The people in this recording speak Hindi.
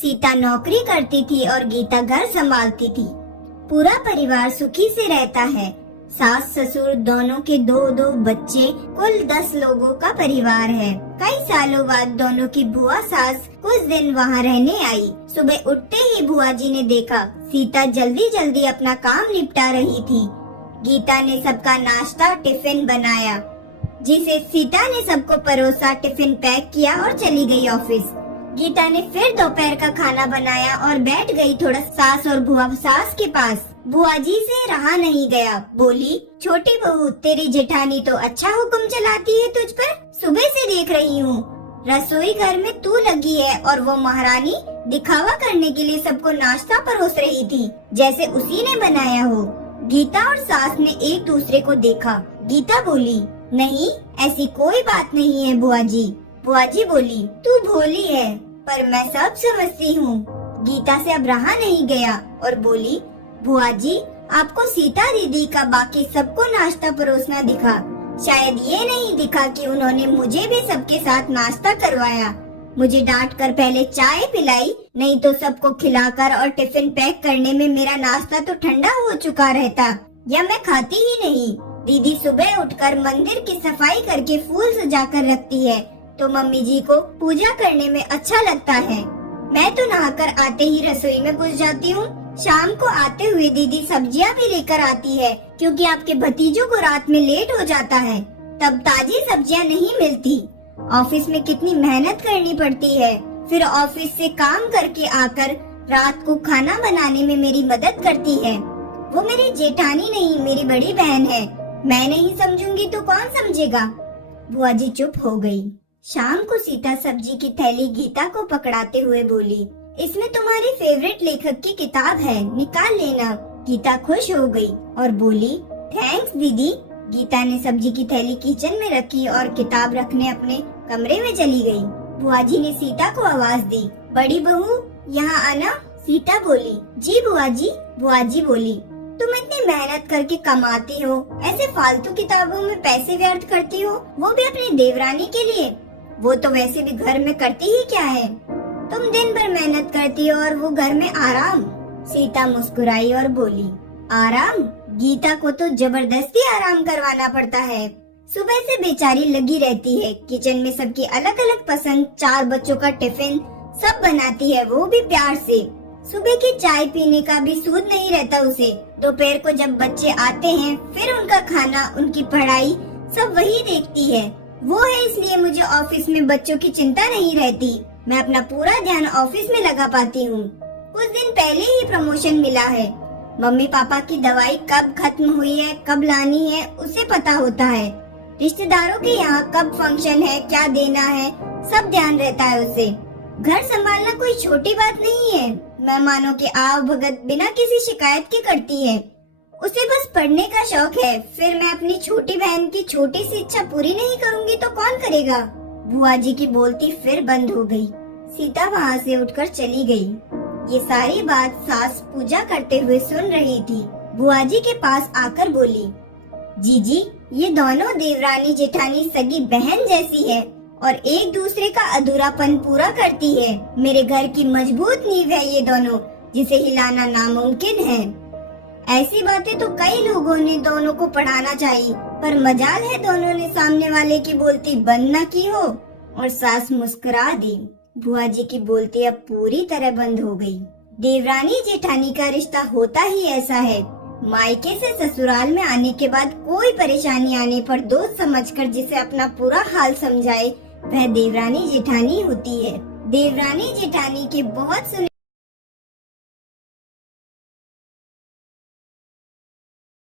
सीता नौकरी करती थी और गीता घर संभालती थी। पूरा परिवार सुखी से रहता है। सास ससुर दोनों के दो दो बच्चे, कुल 10 लोगों का परिवार है। कई सालों बाद दोनों की बुआ सास कुछ दिन वहाँ रहने आई। सुबह उठते ही बुआ जी ने देखा सीता जल्दी जल्दी अपना काम निपटा रही थी। गीता ने सबका नाश्ता टिफिन बनाया, जिसे सीता ने सबको परोसा, टिफिन पैक किया और चली गई ऑफिस। गीता ने फिर दोपहर का खाना बनाया और बैठ गई थोड़ा सास और बुआ सास के पास। बुआ जी से रहा नहीं गया, बोली, छोटी बहू तेरी जेठानी तो अच्छा हुक्म चलाती है तुझ पर। सुबह से देख रही हूँ रसोई घर में तू लगी है और वो महारानी दिखावा करने के लिए सबको नाश्ता परोस रही थी, जैसे उसी ने बनाया हो। गीता और सास ने एक दूसरे को देखा। गीता बोली, नहीं ऐसी कोई बात नहीं है बुआ जी। बुआ जी बोली, तू भोली है पर मैं सब समझती हूँ। गीता से अब रहा नहीं गया और बोली, बुआ जी आपको सीता दीदी का बाकी सबको नाश्ता परोसना दिखा, शायद ये नहीं दिखा कि उन्होंने मुझे भी सबके साथ नाश्ता करवाया। मुझे डांट कर पहले चाय पिलाई, नहीं तो सबको खिलाकर और टिफिन पैक करने में मेरा नाश्ता तो ठंडा हो चुका रहता, या मैं खाती ही नहीं। दीदी सुबह उठकर मंदिर की सफाई करके फूल सजाकर रखती है, तो मम्मी जी को पूजा करने में अच्छा लगता है। मैं तो नहाकर आते ही रसोई में घुस जाती हूँ। शाम को आते हुए दीदी सब्जियाँ भी लेकर आती है, क्योंकि आपके भतीजों को रात में लेट हो जाता है, तब ताजी सब्जियाँ नहीं मिलती। ऑफिस में कितनी मेहनत करनी पड़ती है, फिर ऑफिस से काम करके आकर रात को खाना बनाने में मेरी मदद करती है। वो मेरी जेठानी नहीं, मेरी बड़ी बहन है। मैं नहीं समझूंगी तो कौन समझेगा। बुआ जी चुप हो गई। शाम को सीता सब्जी की थैली गीता को पकड़ाते हुए बोली, इसमें तुम्हारी फेवरेट लेखक की किताब है, निकाल लेना। गीता खुश हो गई और बोली, थैंक्स दीदी। गीता ने सब्जी की थैली किचन में रखी और किताब रखने अपने कमरे में चली गई। बुआ जी ने सीता को आवाज दी, बड़ी बहू यहाँ आना। सीता बोली, जी बुआ जी। बुआ जी बोली, तुम इतनी मेहनत करके कमाती हो, ऐसे फालतू किताबों में पैसे व्यर्थ करती हो, वो भी अपनी देवरानी के लिए। वो तो वैसे भी घर में करती ही क्या है, तुम दिन भर मेहनत करती हो और वो घर में आराम। सीता मुस्कुराई और बोली, आराम? गीता को तो जबरदस्ती आराम करवाना पड़ता है। सुबह से बेचारी लगी रहती है, किचन में सबकी अलग अलग पसंद, 4 बच्चों का टिफिन सब बनाती है, वो भी प्यार से। सुबह की चाय पीने का भी सूद नहीं रहता उसे। दोपहर को जब बच्चे आते हैं, फिर उनका खाना, उनकी पढ़ाई सब वही देखती है। वो है इसलिए मुझे ऑफिस में बच्चों की चिंता नहीं रहती। मैं अपना पूरा ध्यान ऑफिस में लगा पाती हूँ। कुछ दिन पहले ही प्रमोशन मिला है। मम्मी पापा की दवाई कब खत्म हुई है, कब लानी है, उसे पता होता है। रिश्तेदारों के यहाँ कब फंक्शन है, क्या देना है, सब ध्यान रहता है उसे। घर संभालना कोई छोटी बात नहीं है। मेहमानों की आव भगत बिना किसी शिकायत के करती है। उसे बस पढ़ने का शौक है। फिर मैं अपनी छोटी बहन की छोटी सी इच्छा पूरी नहीं करूँगी तो कौन करेगा। बुआ जी की बोलती फिर बंद हो गई। सीता वहाँ से उठकर चली गई। ये सारी बात सास पूजा करते हुए सुन रही थी। बुआ जी के पास आकर बोली, जीजी ये दोनों देवरानी जेठानी सगी बहन जैसी है और एक दूसरे का अधूरापन पूरा करती है। मेरे घर की मजबूत नींव है ये दोनों, जिसे हिलाना नामुमकिन है। ऐसी बातें तो कई लोगों ने दोनों को पढ़ाना चाहिए, पर मजाल है दोनों ने सामने वाले की बोलती बंद न की हो। और सास मुस्कुरा दी। बुआ जी की बोलती अब पूरी तरह बंद हो गई। देवरानी जेठानी का रिश्ता होता ही ऐसा है। मायके से ससुराल में आने के बाद कोई परेशानी आने पर दोस्त समझकर जिसे अपना पूरा हाल समझाए, वह देवरानी जेठानी होती है। देवरानी जेठानी के बहुत सुने